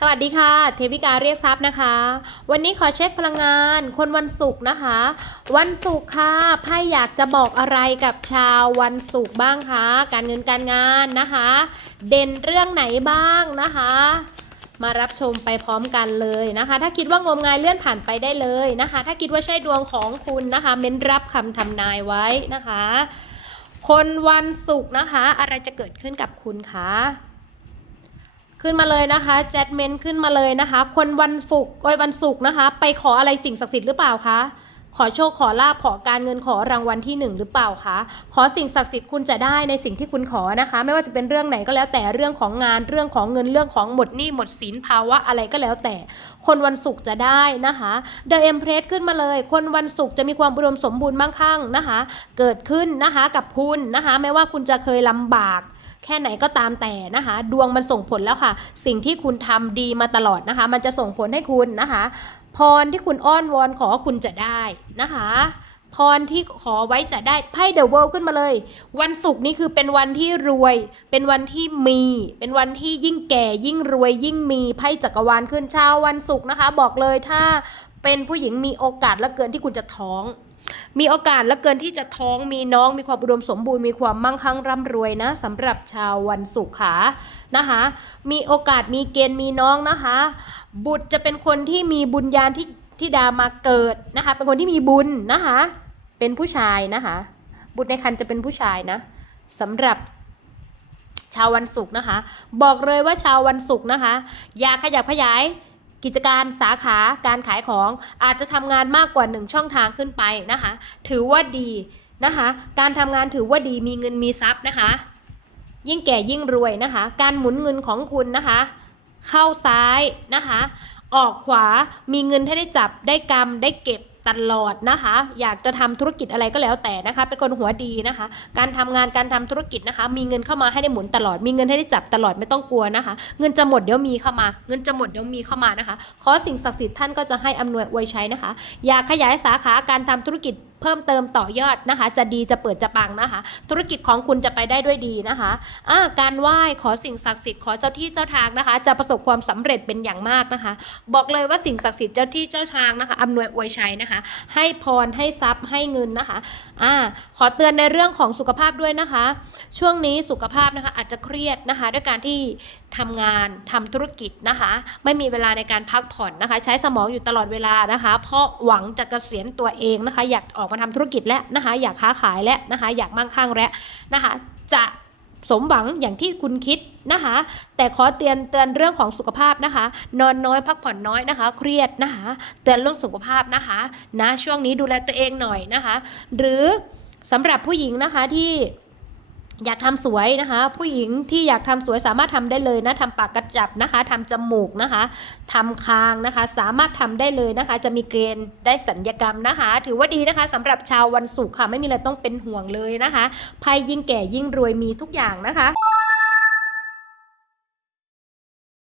สวัสดีค่ะ เทวิกาเรียกทรัพย์นะคะ วันนี้ขอเช็คพลังงาน คนวันศุกร์นะคะ วันศุกร์ค่ะไพ่อยากจะบอกอะไรกับชาววันศุกร์บ้างคะการเงินการงานนะคะ เด่นเรื่องไหนบ้างนะคะ มารับชมไปพร้อมกันเลยนะคะ ถ้าคิดว่างมงายเลื่อนผ่านไปได้เลยนะคะ ถ้าคิดว่าใช่ดวงของคุณนะคะ เม้นรับคำทำนายไว้นะคะ คนวันศุกร์นะคะ อะไรจะเกิดขึ้นกับคุณคะ ขึ้นมาเลยนะคะแจ็ดเมนขึ้นมาเลยนะคะ คนวันศุกร์โอ้ยวันศุกร์นะคะ ไปขออะไรสิ่งศักดิ์สิทธิ์หรือเปล่าคะขอโชคขอลาภขอการเงินขอรางวัลที่หนึ่งหรือเปล่าคะขอสิ่งศักดิ์สิทธิ์คุณจะได้ในสิ่งที่คุณขอนะคะ ไม่ว่าจะเป็นเรื่องไหนก็แล้วแต่เรื่องของงานเรื่องของเงินเรื่องของหมดหนี้หมดสินภาวะอะไรก็แล้วแต่ คนวันศุกร์จะได้นะคะ The Empress ขึ้นมาเลย คนวันศุกร์จะมีความอุดมสมบูรณ์มั่งคั่งนะคะ เกิดขึ้นนะคะกับคุณนะคะ ไม่ว่าคุณจะเคยลำบาก แค่ไหนก็ตามแต่นะคะ ดวงมันส่งผลแล้วค่ะ สิ่งที่คุณทำดีมาตลอดนะคะ มันจะส่งผลให้คุณนะคะ พรที่คุณอ้อนวอนขอคุณจะได้นะคะพรที่ขอไว้จะได้ไพ่เดอะเวิลด์ขึ้นมาเลย วันศุกร์นี้คือเป็นวันที่รวย เป็นวันที่มี เป็นวันที่ยิ่งแก่ยิ่งรวยยิ่งมีไพ่จักรวาลขึ้นเช้าวันศุกร์นะคะ บอกเลยถ้าเป็นผู้หญิงมีโอกาสละเกินที่คุณจะท้อง มีโอกาสเหละเกินที่จะท้องมีน้องมีความอุดมสมบูรณ์มีความมั่งคั่งร่ำรวยนะสำหรับชาววันศุกร์ค่ะนะคะ มีโอกาสมีเกณฑ์มีน้องนะคะ บุตรจะเป็นคนที่มีบุญญาณที่ที่ดามาเกิดนะคะ เป็นคนที่มีบุญนะคะ เป็นผู้ชายนะคะ บุตรในครรภ์จะเป็นผู้ชายนะสำหรับชาววันศุกร์นะคะ บอกเลยว่าชาววันศุกร์นะคะ อยากขยับขยาย กิจการสาขาการขายของอาจจะทำงานมากกว่า 1 ช่องทางขึ้นไปนะคะ ถือว่าดีนะคะ การทำงานถือว่าดีมีเงินมีทรัพย์นะคะ ยิ่งแก่ยิ่งรวยนะคะ การหมุนเงินของคุณนะคะ เข้าซ้ายนะคะ ออกขวามีเงินให้ได้จับได้กำได้เก็บ ตลอดนะคะ อยากจะทำธุรกิจอะไรก็แล้วแต่นะคะ เป็นคนหัวดีนะคะ การทำงานการทำธุรกิจนะคะ มีเงินเข้ามาให้ได้หมุนตลอด มีเงินให้ได้จับตลอดไม่ต้องกลัวนะคะ เงินจะหมดเดี๋ยวมีเข้ามา เงินจะหมดเดี๋ยวมีเข้ามานะคะ ขอสิ่งศักดิ์สิทธิ์ท่านก็จะให้อำนวยอวยใช้นะคะ อยากขยายสาขาการทำธุรกิจ พิ่มเติมต่อยอดนะคะ จะดีจะเปิดจะปังนะคะ ธุรกิจของคุณจะไปได้ด้วยดีนะคะอ่าการไหว้ขอสิ่งศักดิ์สิทธิ์ขอเจ้าที่เจ้าทางนะคะ จะประสบความสำเร็จเป็นอย่างมากนะคะ บอกเลยว่าสิ่งศักดิ์สิทธิ์เจ้าที่เจ้าทางนะคะอำนวยอวยชัยนะคะ ให้พรให้ทรัพย์ให้เงินนะคะอ่าขอเตือนในเรื่องของสุขภาพด้วยนะคะ ช่วงนี้สุขภาพนะคะอาจจะเครียดนะคะ ด้วยการที่ทำงานทำธุรกิจนะคะ ไม่มีเวลาในการพักผ่อนนะคะ ใช้สมองอยู่ตลอดเวลานะคะ เพราะหวังจะเกษียณตัวเองนะคะ อยากออกมาทำธุรกิจแล้วนะคะอยากค้าขายแล้วนะคะอยากมั่งคั่งแล้วนะคะจะสมหวังอย่างที่คุณคิดนะคะ แต่ขอเตือนเตือนเรื่องของสุขภาพนะคะ นอนน้อยพักผ่อนน้อยนะคะ เครียดนะคะ เตือนเรื่องสุขภาพนะคะนะช่วงนี้ดูแลตัวเองหน่อยนะคะ หรือสำหรับผู้หญิงนะคะที่ อยากทำสวยนะคะ ผู้หญิงที่อยากทำสวยสามารถทำได้เลยนะทำปากกระจับนะคะทำจมูกนะคะทำคางนะคะ สามารถทำได้เลยนะคะ จะมีเกณฑ์ได้สัญญกรรมนะคะ ถือว่าดีนะคะสำหรับชาววันศุกร์ค่ะไม่มีอะไรต้องเป็นห่วงเลยนะคะภัยยิ่งแก่ยิ่งรวยมีทุกอย่างนะคะ